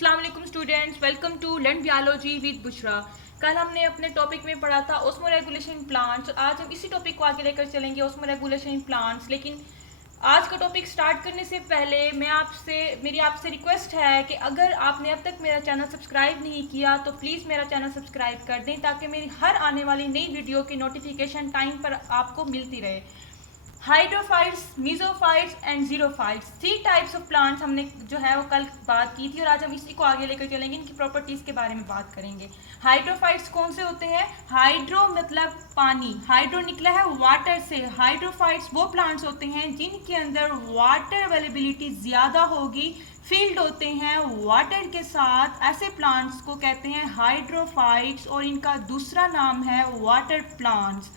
अस्सलाम वालेकुम students, welcome to learn biology with Bushra. कल हमने अपने टॉपिक में पढ़ा था ऑस्मो रेगुलेशन इन प्लांट्स। आज हम इसी टॉपिक को आगे लेकर चलेंगे, ऑस्मो रेगुलेशन इन प्लांट्स। लेकिन आज का टॉपिक स्टार्ट करने से पहले मेरी आपसे रिक्वेस्ट है कि अगर आपने अब तक मेरा चैनल सब्सक्राइब नहीं किया तो प्लीज़ मेरा चैनल सब्सक्राइब कर दें ताकि मेरी हर आने वाली नई वीडियो की नोटिफिकेशन टाइम पर आपको मिलती रहे। Hydrophytes, mesophytes and xerophytes, 3 types of plants हमने जो है वो कल बात की थी और आज हम इसी को आगे लेकर चलेंगे, इनकी प्रॉपर्टीज़ के बारे में बात करेंगे। हाइड्रोफाइट्स कौन से होते हैं? हाइड्रो मतलब पानी, हाइड्रो निकला है वाटर से। हाइड्रोफाइट्स वो प्लांट्स होते हैं जिनके अंदर वाटर अवेलेबिलिटी ज़्यादा होगी, फील्ड होते हैं वाटर के साथ। ऐसे प्लांट्स को कहते हैं हाइड्रोफाइट्स और इनका दूसरा नाम है water plants.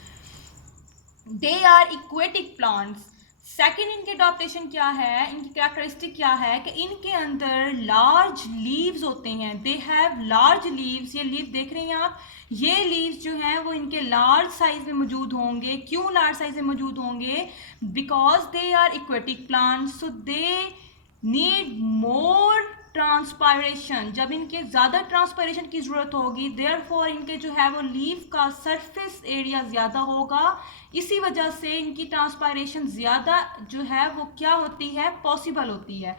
They are aquatic plants. Second, इनके अडॉप्टेशन क्या है, इनकी कैरेक्टरिस्टिक क्या है कि इनके अंदर लार्ज लीव्स होते हैं। They have large leaves. ये लीव देख रहे हैं आप, ये लीव्स जो हैं वो इनके लार्ज साइज में मौजूद होंगे। क्यों लार्ज साइज में मौजूद होंगे? Because they are aquatic plants, so they need more transpiration. जब इनके ज़्यादा ट्रांसपायरेशन की ज़रूरत होगी, देयरफॉर इनके जो है वो लीव का सरफेस एरिया ज़्यादा होगा। इसी वजह से इनकी ट्रांसपायरेशन ज़्यादा जो है वो क्या होती है, पॉसिबल होती है।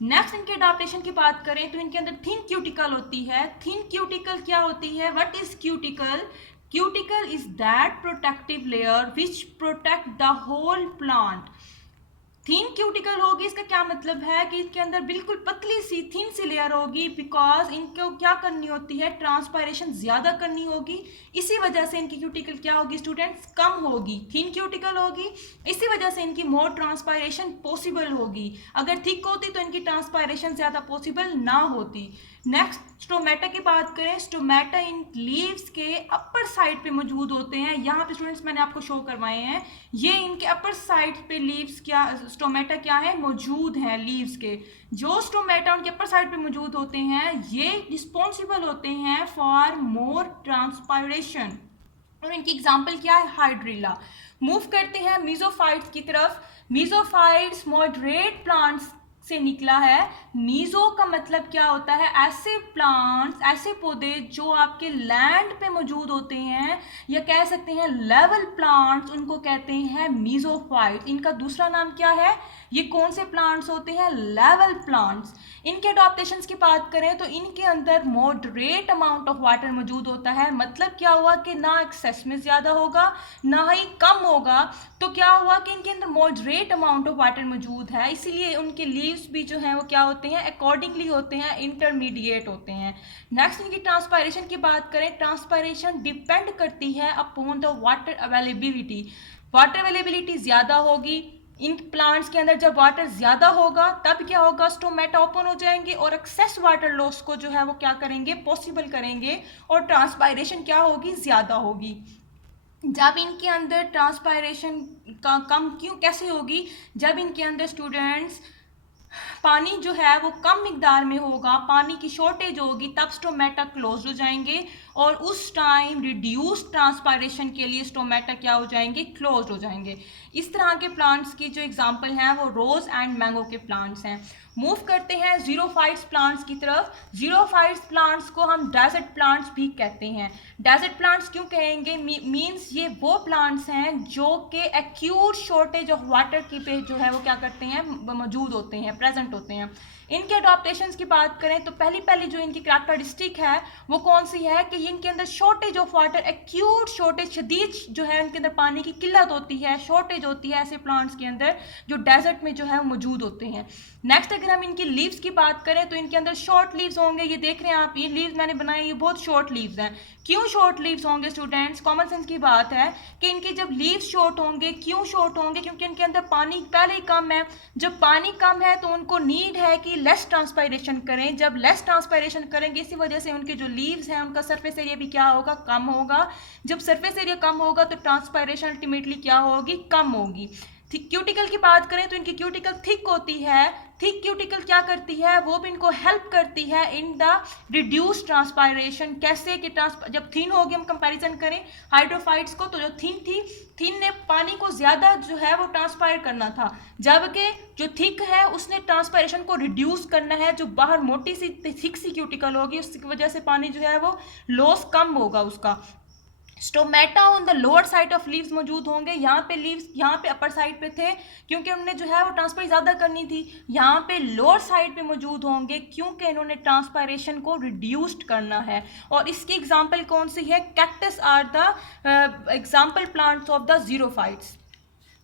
नेक्स्ट, इनके अडॉप्टेशन की बात करें तो इनके अंदर थिन क्यूटिकल होती है। थिन क्यूटिकल क्या होती है? What is cuticle? Cuticle is that protective layer which protect the whole plant. Thin cuticle होगी, इसका क्या मतलब है कि इसके अंदर बिल्कुल पतली सी थिन सी लेयर होगी। बिकॉज इनको क्या करनी होती है, ट्रांसपायरेशन ज़्यादा करनी होगी। इसी वजह से इनकी क्यूटिकल क्या होगी स्टूडेंट्स, कम होगी। थिन क्यूटिकल होगी, इसी वजह से इनकी मोर ट्रांसपायरेशन पॉसिबल होगी। अगर थिक होती तो इनकी ट्रांसपायरेशन ज़्यादा पॉसिबल ना होती। नेक्स्ट, स्टोमेटा की बात करें। स्टोमेटा इन लीव्स के अपर साइड पे मौजूद होते हैं। यहाँ पे स्टूडेंट्स मैंने आपको शो करवाए हैं, ये इनके अपर साइड पे लीव्स क्या, स्टोमेटा क्या है, मौजूद हैं लीव्स के। जो स्टोमेटा उनके अपर साइड पे मौजूद होते हैं ये रिस्पॉन्सिबल होते हैं फॉर मोर ट्रांसपायरेशन। और इनकी एग्जाम्पल क्या है, हाइड्रिला। मूव करते हैं मीजोफाइट्स की तरफ। मीजोफाइट्स मॉडरेट प्लांट्स से निकला है। मीजो का मतलब क्या होता है, ऐसे प्लांट्स, ऐसे पौधे जो आपके लैंड पे मौजूद होते हैं, या कह सकते हैं लेवल प्लांट्स, उनको कहते हैं मीजोफाइट्स। इनका दूसरा नाम क्या है? ये कौन से प्लांट्स होते हैं? Level plants. इनके अडॉप्टेशंस की बात करें तो इनके अंदर मॉडरेट अमाउंट ऑफ वाटर मौजूद होता है। मतलब क्या हुआ कि ना एक्सेस में ज़्यादा होगा ना ही कम होगा। तो क्या हुआ कि इनके अंदर मॉडरेट अमाउंट ऑफ वाटर मौजूद है, इसीलिए उनके लीव्स भी जो हैं वो क्या होते हैं, अकॉर्डिंगली होते हैं, इंटरमीडिएट होते हैं। नेक्स्ट, इनकी ट्रांसपायरेशन की बात करें। ट्रांसपायरेशन डिपेंड करती है upon the water availability. Water availability ज़्यादा होगी इन प्लांट्स के अंदर, जब वाटर ज़्यादा होगा तब क्या होगा, स्टोमेटा ओपन हो जाएंगे और एक्सेस वाटर लॉस को जो है वो क्या करेंगे, पॉसिबल करेंगे, और ट्रांसपायरेशन क्या होगी, ज़्यादा होगी। जब इनके अंदर ट्रांसपायरेशन का कम क्यों कैसे होगी, जब इनके अंदर स्टूडेंट्स पानी जो है वो कम मिकदार में होगा, पानी की शॉर्टेज होगी, तब स्टोमेटा क्लोज हो जाएंगे और उस टाइम रिड्यूस ट्रांसपायरेशन के लिए स्टोमेटा क्या हो जाएंगे, क्लोज हो जाएंगे। इस तरह के प्लांट्स की जो एग्जांपल हैं वो रोज एंड मैंगो के प्लांट्स हैं। मूव करते हैं जीरोफाइट्स प्लांट्स की तरफ। जीरोफाइट्स प्लांट्स को हम डेजर्ट प्लांट्स भी कहते हैं। डेजर्ट प्लांट्स क्यों कहेंगे, मीन्स ये वो प्लांट्स हैं जो कि एक्यूट शॉर्टेज ऑफ वाटर की पे जो है वो क्या करते हैं, मौजूद होते हैं, प्रेजेंट होते हैं। इनके अडॉप्टेशंस की बात करें तो पहली जो इनकी कैरेक्टरिस्टिक है वो कौन सी है कि इनके अंदर shortage of water, acute shortage, शदीद जो है इनके अंदर पानी की किल्लत होती है, शॉर्टेज होती है ऐसे प्लांट्स के अंदर जो डेजर्ट में जो है मौजूद होते हैं। नेक्स्ट, अगर हम इनकी लीव्स की बात करें तो इनके अंदर शॉर्ट लीव्स होंगे। ये देख रहे हैं आप, ये लीव्स मैंने बनाए, ये बहुत शॉर्ट लीव्स हैं। क्यों शॉर्ट लीव्स होंगे स्टूडेंट्स? कॉमन सेंस की बात है कि इनके जब लीव्स शॉर्ट होंगे, क्यों शॉर्ट होंगे, क्योंकि इनके अंदर पानी पहले ही कम है। जब पानी कम है तो उनको नीड है कि लेस ट्रांसपायरेशन करें। जब लेस ट्रांसपायरेशन करेंगे इसी वजह से उनके जो लीव्स हैं उनका सरफेस एरिया भी क्या होगा, कम होगा। जब सरफेस एरिया कम होगा तो ट्रांसपायरेशन अल्टीमेटली क्या होगी, कम होगी। क्यूटिकल की बात करें तो इनकी क्यूटिकल थिक होती है। थिक क्यूटिकल क्या करती है, वो भी इनको हेल्प करती है इन द रिड्यूस ट्रांसपायरेशन। कैसे कि जब थिन होगी, हम कंपैरिजन करें हाइड्रोफाइट्स को, तो जो थिन थी, थिन ने पानी को ज़्यादा जो है वो ट्रांसपायर करना था, जबकि जो थिक है उसने ट्रांसपायरेशन को रिड्यूस करना है। जो बाहर मोटी सी थिक सी क्यूटिकल होगी उसकी वजह से पानी जो है वो लॉस कम होगा उसका। Stomata on the lower side of leaves मौजूद होंगे। यहाँ पे लीव्स यहाँ पे अपर साइड पे थे क्योंकि उन्होंने जो है वो ट्रांसपायर ज़्यादा करनी थी। यहाँ पे लोअर साइड पे मौजूद होंगे क्योंकि इन्होंने ट्रांसपायरेशन को रिड्यूस्ड करना है। और इसकी एग्जांपल कौन सी है, cactus are the example plants of the xerophytes.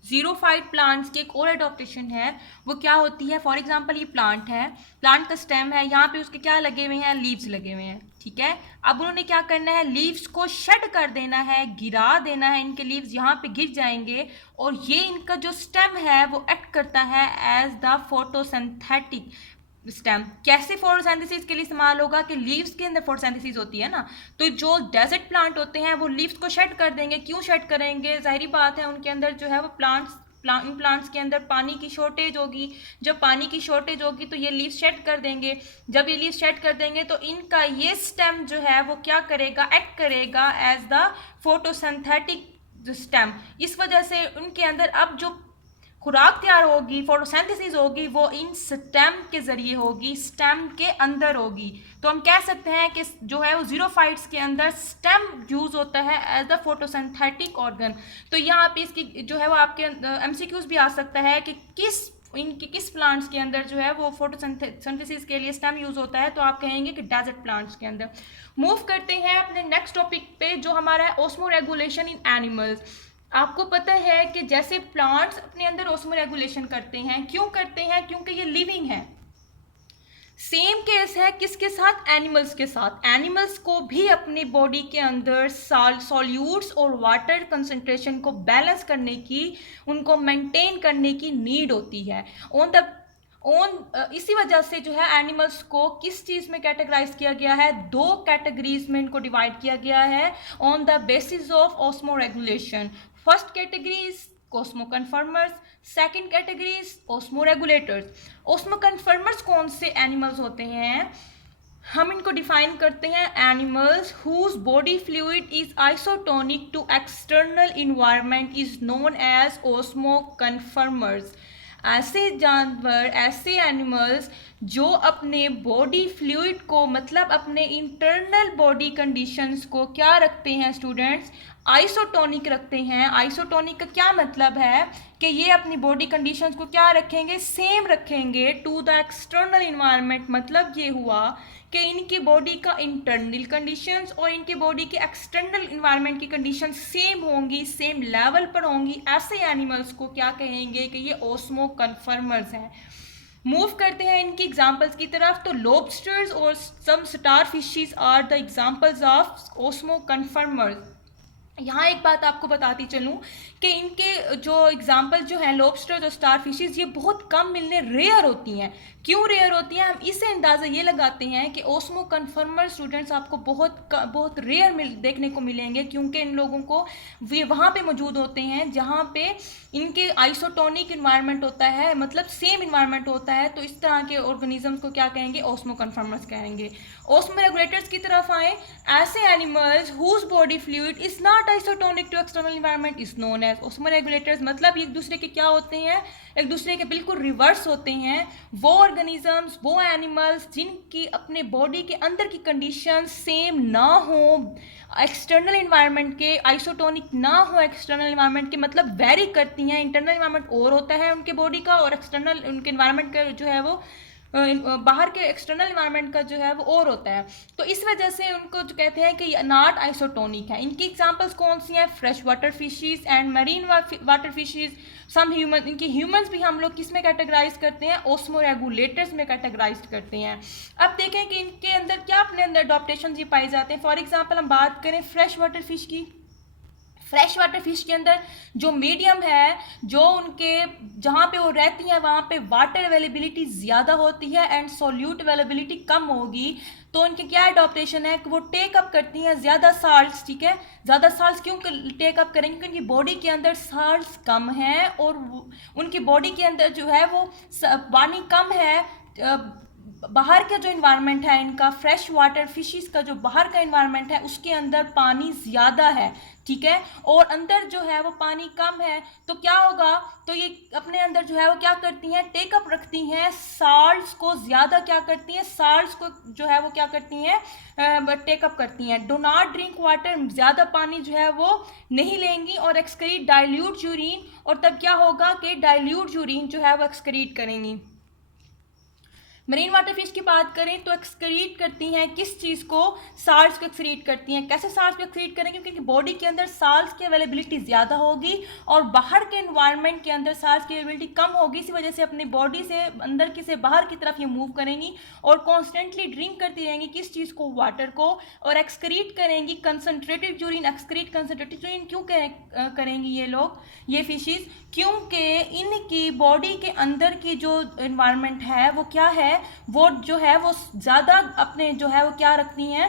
Xerophyte plants की एक और एडॉप्टेशन है, वो क्या होती है, फॉर एग्जांपल ये प्लांट है, प्लांट का स्टेम है, यहाँ पे उसके क्या लगे हुए हैं, लीव्स लगे हुए हैं, ठीक है। अब उन्होंने क्या करना है, लीव्स को शेड कर देना है, गिरा देना है, इनके लीव्स यहाँ पे गिर जाएंगे और ये इनका जो स्टेम है वो एक्ट करता है एज द फोटोसिंथेटिक स्टेम। कैसे फोटोसिंथेसिस के लिए इस्तेमाल होगा कि लीव्स के अंदर फोटोसिंथेसिस होती है ना, तो जो डेजर्ट प्लांट होते हैं वो लीव्स को शेड कर देंगे। क्यों शेड करेंगे, जाहिर बात है उनके अंदर जो है वो इन प्लांट्स के अंदर पानी की शॉर्टेज होगी। जब पानी की शॉर्टेज होगी तो ये लीव्स शेड कर देंगे। जब ये लीव्स शेड कर देंगे तो इनका ये स्टेम जो है वो क्या करेगा, एक्ट करेगा एज द फोटोसिंथेटिक स्टेम। इस वजह से उनके अंदर अब जो खुराक तैयार होगी, फोटोसिंथेसिस होगी, वो इन स्टेम के जरिए होगी, स्टेम के अंदर होगी। तो हम कह सकते हैं कि जो है वो जीरोफाइट्स के अंदर स्टेम यूज होता है एज द फोटोसिंथेटिक ऑर्गन। तो यहाँ पे इसकी जो है वो आपके एमसीक्यूज भी आ सकता है कि किस प्लांट्स के अंदर जो है वो फोटोसिंथेसिस के लिए स्टेम यूज होता है, तो आप कहेंगे कि डेजर्ट प्लांट्स के अंदर। मूव करते हैं अपने नेक्स्ट टॉपिक पे जो हमारा है ऑस्मो रेगुलेशन इन एनिमल्स। आपको पता है कि जैसे प्लांट्स अपने अंदर ऑस्मो रेगुलेशन करते हैं, क्यों करते हैं, क्योंकि ये लिविंग है। सेम केस है किसके साथ, एनिमल्स के साथ। एनिमल्स को भी अपनी बॉडी के अंदर सॉल्यूट्स और वाटर कंसंट्रेशन को बैलेंस करने की, उनको मेंटेन करने की नीड होती है। इसी वजह से जो है एनिमल्स को किस चीज़ में कैटेगराइज किया गया है, दो कैटेगरीज में इनको डिवाइड किया गया है on the basis of osmo regulation. First category is osmo conformers, second category is osmo regulators. Osmo conformers कौन से एनिमल्स होते हैं, हम इनको डिफाइन करते हैं, animals whose body fluid is isotonic to external environment is known as osmoconformers. ऐसे जानवर, ऐसे एनिमल्स जो अपने बॉडी फ्लूइड को, मतलब अपने इंटरनल बॉडी कंडीशंस को क्या रखते हैं स्टूडेंट्स, आइसोटोनिक रखते हैं। आइसोटोनिक का क्या मतलब है कि ये अपनी बॉडी कंडीशंस को क्या रखेंगे, सेम रखेंगे टू द एक्सटर्नल इन्वायरमेंट। मतलब ये हुआ कि इनकी बॉडी का इंटरनल कंडीशंस और इनकी बॉडी के एक्सटर्नल इन्वायरमेंट की कंडीशंस सेम होंगी, सेम लेवल पर होंगी। ऐसे एनिमल्स को क्या कहेंगे कि ये ऑस्मो कन्फर्मर्स हैं। मूव करते हैं इनकी एग्जांपल्स की तरफ। तो लॉबस्टर्स और some star fishes are the examples of osmoconformers. यहाँ एक बात आपको बताती चलूँ कि इनके जो एग्जाम्पल जो हैं लॉबस्टर्स और स्टार फिशेस, ये बहुत कम मिलने, रेयर होती हैं। क्यों रेयर होती हैं, हम इससे अंदाज़ा ये लगाते हैं कि ऑस्मो कन्फर्मर स्टूडेंट्स आपको बहुत रेयर देखने को मिलेंगे, क्योंकि इन लोगों को वे वहाँ पे मौजूद होते हैं जहाँ पे इनके आइसोटोनिक इन्वायरमेंट होता है, मतलब सेम इन्वायरमेंट होता है। तो इस तरह के ऑर्गेनिजम्स को क्या कहेंगे, ऑस्मो कन्फर्मर्स कहेंगे। ऑस्मो रेगुलेटर्स की तरफ आए, ऐसे animals whose body fluid is not isotonic to external environment is known as osmoregulators. मतलब एक दूसरे के क्या होते हैं, एक दूसरे के बिल्कुल रिवर्स होते हैं। वो ऑर्गेनिजम्स, वो एनिमल्स जिनकी अपने बॉडी के अंदर की कंडीशन सेम ना हो एक्सटर्नल इन्वायरमेंट के, आइसोटोनिक ना हो एक्सटर्नल इन्वायरमेंट के, मतलब वेरी करती हैं। इंटरनल इन्वायरमेंट और होता है उनके बॉडी का और एक्सटर्नल उनके इन्वायरमेंट का जो है वो बाहर के एक्सटर्नल इन्वायरमेंट का जो है वो और होता है। तो इस वजह से उनको जो कहते हैं कि नॉट आइसोटोनिक है। इनकी एग्जांपल्स कौन सी हैं, fresh water fishes and marine water fishes, some human. इनकी ह्यूमंस भी हम लोग किस में कैटेगराइज करते हैं, ऑस्मो रेगुलेटर्स में कैटेगराइज करते हैं। अब देखें कि इनके अंदर क्या अपने अंदर अडॉप्टेशन ये पाए जाते हैं। फॉर एग्जाम्पल हम बात करें फ्रेश वाटर फिश की। फ्रेश वाटर फिश के अंदर जो मीडियम है, जो उनके जहाँ पे वो रहती हैं वहाँ पे वाटर अवेलेबिलिटी ज़्यादा होती है एंड सॉल्यूट अवेलेबिलिटी कम होगी, तो उनके क्या एडॉप्टेशन है कि वो टेक अप करती हैं ज़्यादा साल्ट्स। ठीक है, ज़्यादा साल्ट्स क्यों टेक अप करेंगे? क्योंकि उनकी बॉडी के अंदर साल्ट्स कम हैं और उनकी बॉडी के अंदर जो है वो पानी कम है। बाहर का जो इन्वायरमेंट है इनका, फ्रेश वाटर फिशेस का जो बाहर का इन्वायरमेंट है उसके अंदर पानी ज़्यादा है। ठीक है, और अंदर जो है वो पानी कम है, तो क्या होगा? तो ये अपने अंदर जो है वो क्या करती हैं? टेकअप रखती हैं साल्ट्स को, ज़्यादा क्या करती हैं? साल्ट्स को जो है वो क्या करती हैं? टेकअप करती हैं। डो नॉट ड्रिंक वाटर, ज़्यादा पानी जो है वो नहीं लेंगी और एक्सक्रीट डाइल्यूट यूरिन, और तब क्या होगा कि डाइल्यूट यूरिन जो है वो एक्सक्रीट करेंगी। मरीन वाटर फिश की बात करें तो एक्सक्रीट करती हैं किस चीज़ को? साल्ट्स को एक्सक्रीट करती हैं। कैसे साल्ट्स को एक्सक्रीट करेंगे? क्योंकि बॉडी के अंदर साल्ट्स की अवेलेबिलिटी ज़्यादा होगी और बाहर के एनवायरनमेंट के अंदर साल्ट्स की अवेलेबिलिटी कम होगी। इसी वजह से अपनी बॉडी से अंदर की से बाहर की तरफ ये मूव करेंगी और कॉन्स्टेंटली ड्रिंक करती रहेंगी किस चीज़ को? वाटर को, और एक्सक्रीट करेंगी concentrated urine. Excrete concentrated urine क्यों करेंगी ये लोग, ये फिशेस? क्योंकि इनकी बॉडी के अंदर की जो इन्वायरमेंट है वो क्या है? वो जो है वो ज़्यादा अपने जो है वो क्या रखती हैं,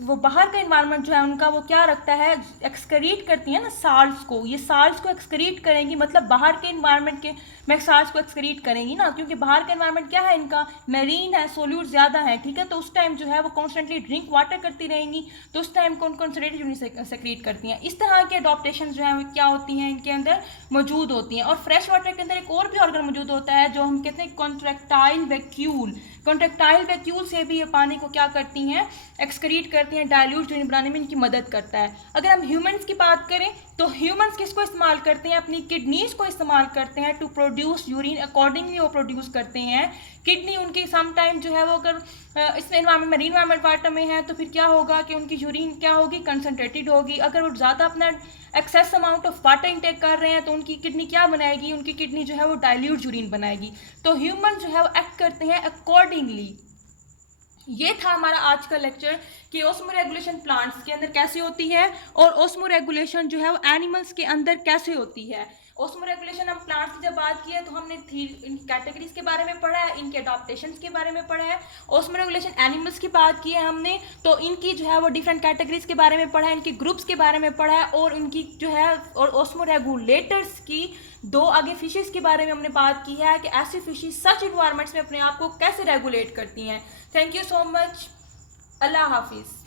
वो बाहर का इन्वायरमेंट जो है उनका वो क्या रखता है? एक्सक्रीट करती हैं ना साल्ट्स को। ये साल्ट्स को एक्सक्रीट करेंगी, मतलब बाहर के इन्वायरमेंट के में साल्ट्स को एक्सक्रीट करेंगी ना, क्योंकि बाहर का इन्वायरमेंट क्या है इनका? मेरीन है, सोल्यूट ज़्यादा है। ठीक है, तो उस टाइम जो है वो कॉन्स्टेंटली ड्रिंक वाटर करती रहेंगी, तो उस टाइम कौन कंसनट्रेटेड यूरिन सेक्रेट करती हैं। इस तरह के अडॉप्टेशन जो है वो क्या होती हैं इनके अंदर मौजूद होती हैं। और फ्रेश वाटर के अंदर एक और भी ऑर्गन मौजूद होता है जो हम कहते हैं कॉन्ट्रैक्टाइल वैक्यूल। कॉन्ट्रैक्टाइल वैक्यूल से भी ये पानी को क्या करती हैं? एक्सक्रीट करती हैं, डाइल्यूट यूरिन बनाने में इनकी मदद करता है। अगर हम ह्यूमंस की बात करें तो ह्यूमंस किसको इस्तेमाल करते हैं? अपनी किडनीज को इस्तेमाल करते हैं टू प्रोड्यूस यूरिन। अकॉर्डिंगली वो प्रोड्यूस करते हैं किडनी उनकी। सम टाइम जो है वो अगर इसमें एनवायरमेंट मरीन एनवायरमेंट वाटर में है तो फिर क्या होगा कि उनकी यूरिन क्या होगी? कंसनट्रेटेड होगी। अगर वो ज़्यादा अपना excess amount of water intake कर रहे हैं तो उनकी किडनी क्या बनाएगी? उनकी किडनी जो है वो डाइल्यूट यूरिन बनाएगी। तो ह्यूमन जो है वो एक्ट करते हैं अकॉर्डिंगली। ये था हमारा आज का लेक्चर कि ऑस्मो रेगुलेशन प्लांट्स के अंदर कैसे होती है और ऑस्मो रेगुलेशन जो है वो एनिमल्स के अंदर कैसे होती है। ऑस्मो रेगुलेशन हम प्लांट्स की जब बात की है तो हमने इन कैटेगरीज के बारे में पढ़ा है, इनके अडॉप्टेशंस के बारे में पढ़ा है। ऑस्मो रेगुलेशन एनिमल्स की बात की है हमने तो इनकी जो है वो डिफरेंट कैटेगरीज के बारे में पढ़ा है, इनके ग्रुप्स के बारे में पढ़ा है, और उनकी जो है और ऑस्मो रेगुलेटर्स की दो आगे फिशेस के बारे में हमने बात की है कि ऐसी फिशेस सच इन्वायरमेंट्स में अपने आप को कैसे रेगुलेट करती हैं। Thank you so much. अल्लाह हाफिज़।